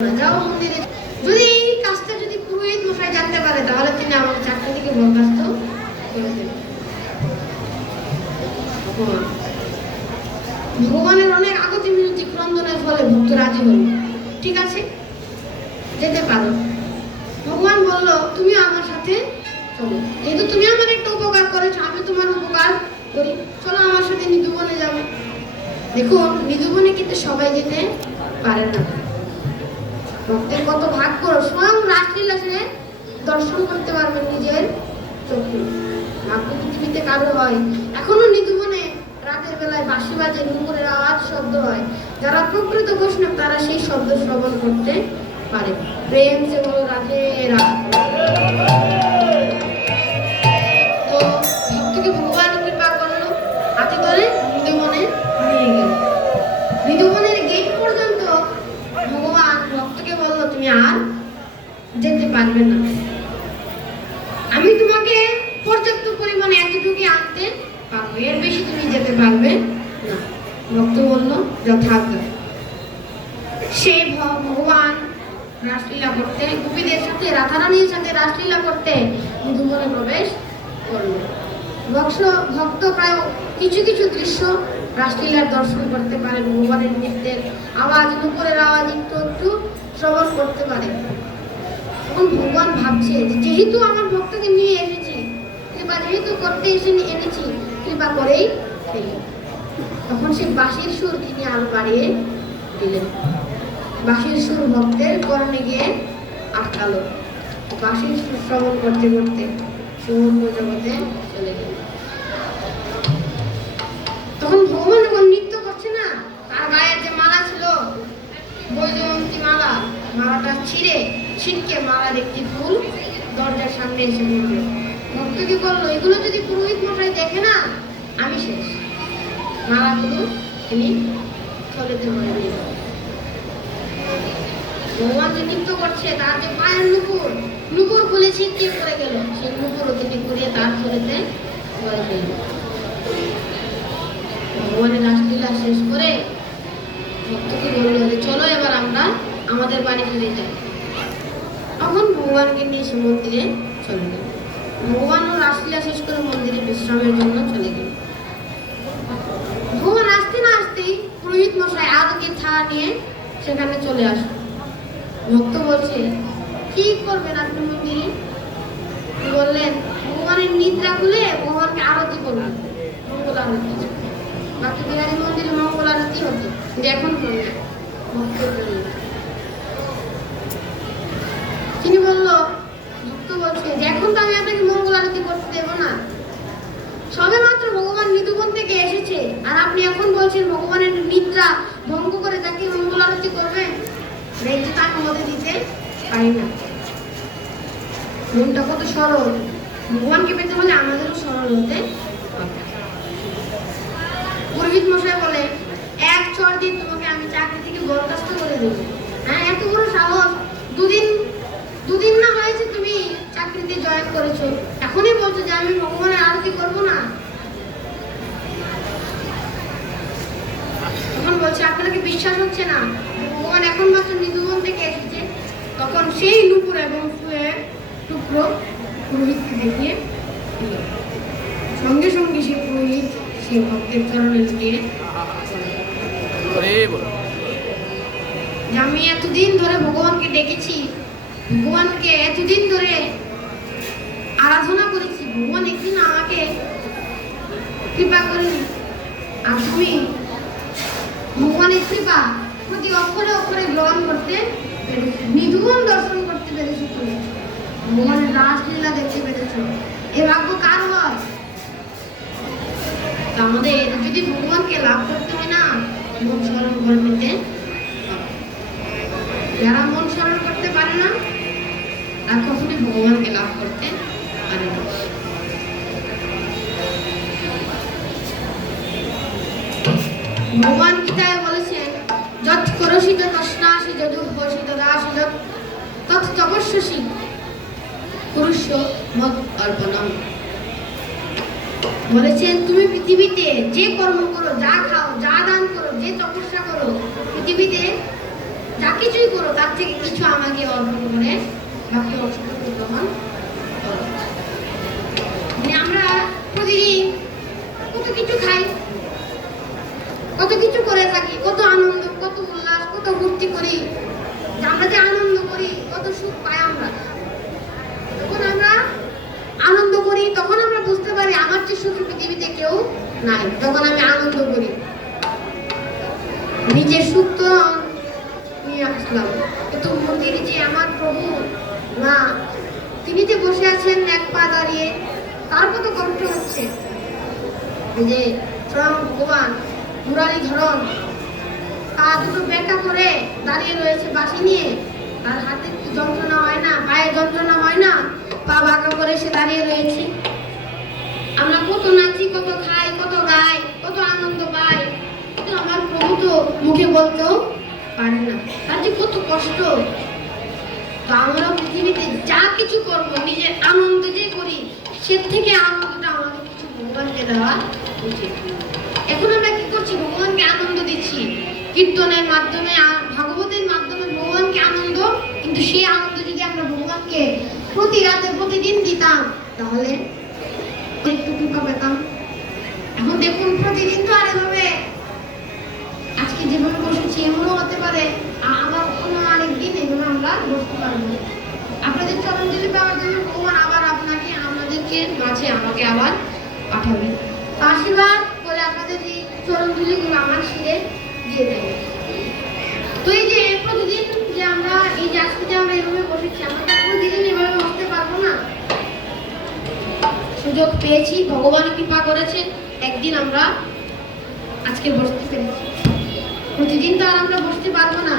যাও মন্দিরে। যদি এই কাজটা যদি পুরোহিত মশাই জানতে পারে, তাহলে তিনি আমাকে চাকরি থেকে বরখাস্ত। ভগবানের অনেক আগতি মিনতি ক্রন্দনের ফলে ভক্ত রাজি হল। ঠিক আছে? যেতে পারো। ভগবান বলল তুমি আমার সাথে চলো। যেহেতু তুমি আমার একটা উপকার করেছ, আমি তোমার উপকার করি। চলো আমার সাথে নিধুবনে যাবে দেখুন, নিধুবনে কিন্তু সবাই যেতে পারে না। ভক্তের কত করো? স্বয়ং রাসলীলা সে দর্শন করতে পারবেন নিজের চোখে। ভাগ্য পৃথিবীতে কারও হয়। এখনও নিধুবনে রাতের বেলায় বাঁশি বাজে নুমুরের আওয়াজ শব্দ হয়। যারা প্রকৃত বৈষ্ণব, তারা সেই শব্দ শ্রবণ করতে পারে। প্রেম যে বলো রাধে রাধে। বলল যথাজ্ঞা সে ভ- ভগবান রাসলীলা করতে, গোপীদের সাথে রাধারানীর সাথে রাসলীলা করতে মধুবনে প্রবেশ করল। ভক্ত ভক্ত প্রায় কিছু কিছু দৃশ্য রাসলীলার দর্শন করতে পারে, ভগবানের নৃত্যের আওয়াজ, নুপুরের আওয়াজ একটু একটু শ্রবণ করতে পারে। তখন ভগবান ভাবছে যেহেতু আমার ভক্তকে নিয়ে এসেছি, কৃপা যেহেতু করতে এসে, এনেছি, কৃপা করেই ফেলি। তখন সে বাঁশির সুর তিনি আরও বাড়িয়ে দিলেন। বাঁশির সুর ভক্তের করণে গিয়ে আটকালো। বাঁশির সুর শ্রবণ করতে করতে সমুদ্র জগতে চলে গেল। তখন ভগবান যখন নৃত্য করছে না, তার গায়ে যে মালা ছিল, বৈজয়ন্তী মালা, মালাটা ছিঁড়ে ছিটকে মালার একটি ফুল দরজার সামনে এসে পড়ল। ভক্ত কি করল, এগুলো যদি পুরোহিত মশাই দেখে না, আমি শেষ। মালাগুলো নিল ভগবান যে নৃত্য করছে, তার পায়ের নুপুর নুপুর খুলে ছিটকে পড়ে গেল। সেই নুপুরও তিনি ঘুরিয়ে তার হয়ে গেল ভগবানের রাসলীলা শেষ করে ভক্তকে বলল যে, চলো এবার আমরা আমাদের বাড়ি ফিরে যাই। তখন ভগবানকে নিয়ে সে মন্দিরে চলে গেল। ভগবানও রাসলীলা শেষ করে মন্দিরে বিশ্রামের জন্য চলে গেল ভগবান আসতে না আসতেই পুরোহিত মশাই আদকের থালা নিয়ে সেখানে চলে আসলো ভক্ত বলছে, কি করবেন আপনি মন্দিরে বললেন, ভগবানের নিদ্রা খুলে ভগবানকে আরতি করবেন মঙ্গল আরতি বাকি বিহারী মন্দিরে মঙ্গল আরতি হতো কিন্তু এখন না তিনি বলল, ভক্ত বলছে যে এখন তো আমি আপনাকে মঙ্গল আরতি করতে দেবো না। সবে মাত্র ভগবান নিধুবন থেকে এসেছে, আর আপনি এখন বলছেন ভগবানের নিদ্রা ভঙ্গ তাকে মঙ্গল আরতি করবেন যে তাকে মধ্যে দিতে পারি না। মনটা কত সরল। ভগবানকে পেতে হলে আমাদেরও সরল হতে পুরোহিত মশাই বলে, এক চর দিন তোমাকে আমি চাকরি থেকে বরখাস্ত করে দেবো। হ্যাঁ এত বড় সাহস। দুদিন দুদিন না হয়েছে তুমি চাকরিতে জয়েন করেছ। এখনই বলছো যে আমি ভগবানের আরতি করব না। তখন বলছে আপনাকে বিশ্বাস হচ্ছে না? ভগবান এখন মাত্র মৃদুবন থেকে এসেছে। তখন সেই নুপুর এবং টুকরো পুরোহিতকে দেখিয়ে সঙ্গে সঙ্গে সেই পুরোহিত সেই ভক্তের চরণে লুটিয়ে চলে গেল। হরে বল। যে আমি এতদিন ধরে ভগবানকে ডেকেছি ভগবানকে এতদিন ধরে আরাধনা করেছি ভগবান একদিন আমাকে কৃপা করেনি। আর তুমি ভগবানের কৃপা, প্রতি অক্ষরে অক্ষরে গ্রহণ করতে নিধুবন দর্শন করতে পেরেছ তুমি। ভগবানের রাসলীলা দেখতে পেরেছ। এ ভাগ্য কার হয়? আমাদের যদি ভগবানকে লাভ করতে হয় না, মন স্মরণ করে নিতে যারা মন স্মরণ করতে পারে না, তারা কখনোই ভগবানকে লাভ করতে পারে না। ভগবান গীতায় বলেছেন যত করসি যত স্নাসি যদ উদ্ভসি তদাসি যত তৎ তপস্যসি পুরুষ মত অর্পণম বলেছেন, তুমি পৃথিবীতে যে কর্ম করো, যা খাও, যা দান করো, যে তপস্যা করো, পৃথিবীতে যা কিছুই করো, তার থেকে কিছু আমাকে অর্পণ করে বাকি অর্পণ গ্রহণ। মানে আমরা প্রতিদিন কত কিছু খাই কত কিছু করে থাকি কত আনন্দ কত উল্লাস কত ফুর্তি করি যে আমরা যে আনন্দ করি কত সুখ পাই আমরা যখন আমরা আনন্দ করি তখন আমরা বুঝতে পারি সুখী পৃথিবীতে কেউ নাই। তখন আমি আনন্দ করি। নিজের সুখ তো নিয়ে আসলাম। কিন্তু মন্দির যে আমার প্রভু, না, তিনি যে বসে আছেন এক পা দাঁড়িয়ে, তার কত কষ্ট হচ্ছে। যে স্বয়ং ভগবান মুরারি ধরন পা দুটো বেঁকা করে দাঁড়িয়ে রয়েছে বাসি নিয়ে। তার হাতে যন্ত্রণা হয় না, পায়ে যন্ত্রণা হয় না? পা বাঁকা করে সে দাঁড়িয়ে রয়েছে। আমরা কত নাচি, কত খাই, কত গাই, কত আনন্দ পাই। কিন্তু আমার প্রভু তো মুখে বলতেও পারে না। তার যে কত কষ্ট। তো আমরা পৃথিবীতে যা কিছু করব, নিজের আনন্দ যে করি, সে থেকে আনন্দটা আমাদের কিছু ভগবানকে দেওয়া উচিত। এখন আমরা কি করছি? ভগবানকে আনন্দ দিচ্ছি। কীর্তনের মাধ্যমে ভাগবতের মাধ্যমে ভগবানকে আনন্দ। কিন্তু সেই আনন্দ যদি আমরা ভগবানকে প্রতি রাতে, প্রতিদিন দিতাম, তাহলে একটু কৃপা পেতাম দেখুন প্রতিদিন তো আর এভাবে আজকে যেভাবে বসেছি, এমনও হতে পারে আবার কোনো আরেক দিন এভাবে আমরা বসতে পারব। আপনাদের চরণ দিলে পাওয়ার জন্য ভগবান আবার আপনাকে, আমাদেরকে মাঝে আমাকে আবার পাঠাবে। আশীর্বাদ করে আপনাদের এই চরণগুলো আমার শিরে দিয়ে দেবে তো এই যে প্রতিদিন যে আমরা এই যে আজকে যে আমরা এভাবে বসেছি, আমরা প্রতিদিন এভাবে বসতে পারব না। সুযোগ পেয়েছি, ভগবান কৃপা করেছে একদিন আমরা আজকে বসতে পেরেছি। প্রতিদিন তো আর আমরা বসতে পারব না।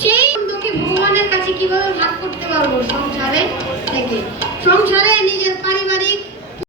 সেই আনন্দকে ভগবানের কাছে কীভাবে ভাগ করতে পারব সংসারে থেকে? সংসারে